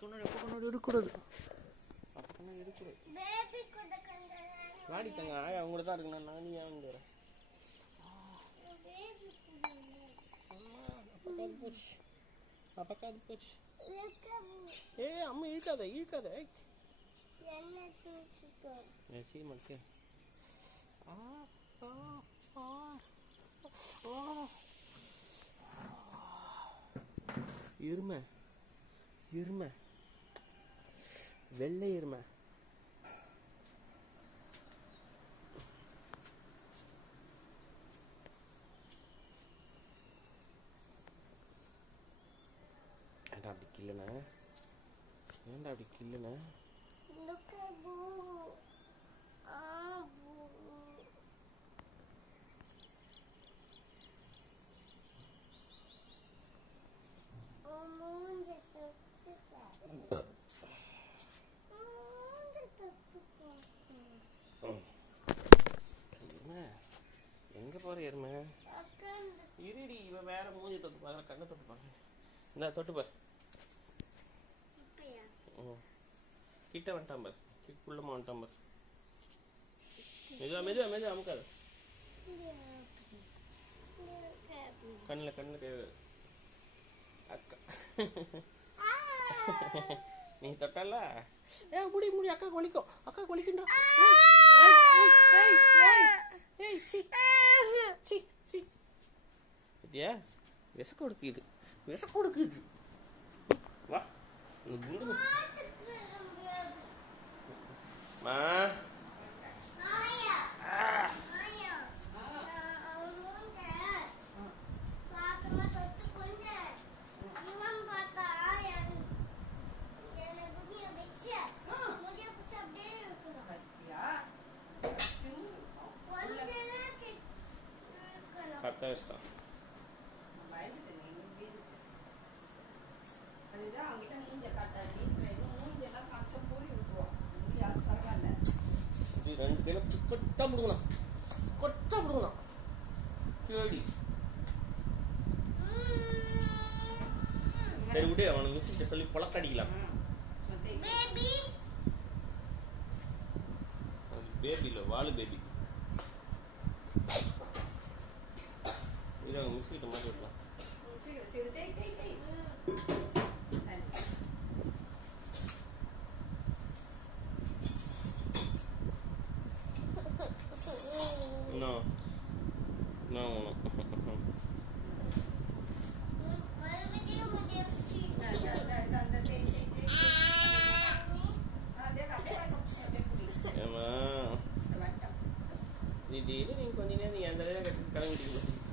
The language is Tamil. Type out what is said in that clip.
கண்ணாடி அப்போ கண்ணாடி எடுக்கூடாது. அப்போ கண்ணாடி எடுக்கூடாது. வாடி தங்க ஆயா அவங்கள தான் இருக்குண்ணா. நான் நீ ஏன் வந்துடுறேன்? அப்பக்காது போச்சு. அம்மா இழுக்காத எருமை வெள்ளை எருமை. ஏன்டா அப்படி கில்லுன? எங்க போற எருமை? இருடி, இவ வேற மூஞ்சி தொட்டு பாக்குற, கண்ணை தொட்டு பாக்குற. இந்த தொட்டு பாரு. கிட்ட வந்துட்டான் பாரு, குள்ளமா வந்துட்டான் பாரு. மெதுவா அமுக்காது. கண்ணுல அக்கா நீ தொட்டல முடி அக்கா கொலிக்குண்டா. விச கொடுக்குது வா மா. பத்த வச்சிட்டான். ரெண்டு பேரும் கொத்தா முடுங்கலாம் கேடி. சரி விடு, அவனை மிஸ்கிட்ட சொல்லி பொழக்கடிக்கலாம். பேபி இல்ல, வாலு பேபி. இதை மிஸ்கிட்ட மாட்டி விடலாம். நீ கொஞ்ச நேரம் நீ அந்த கிளம்பிட்டு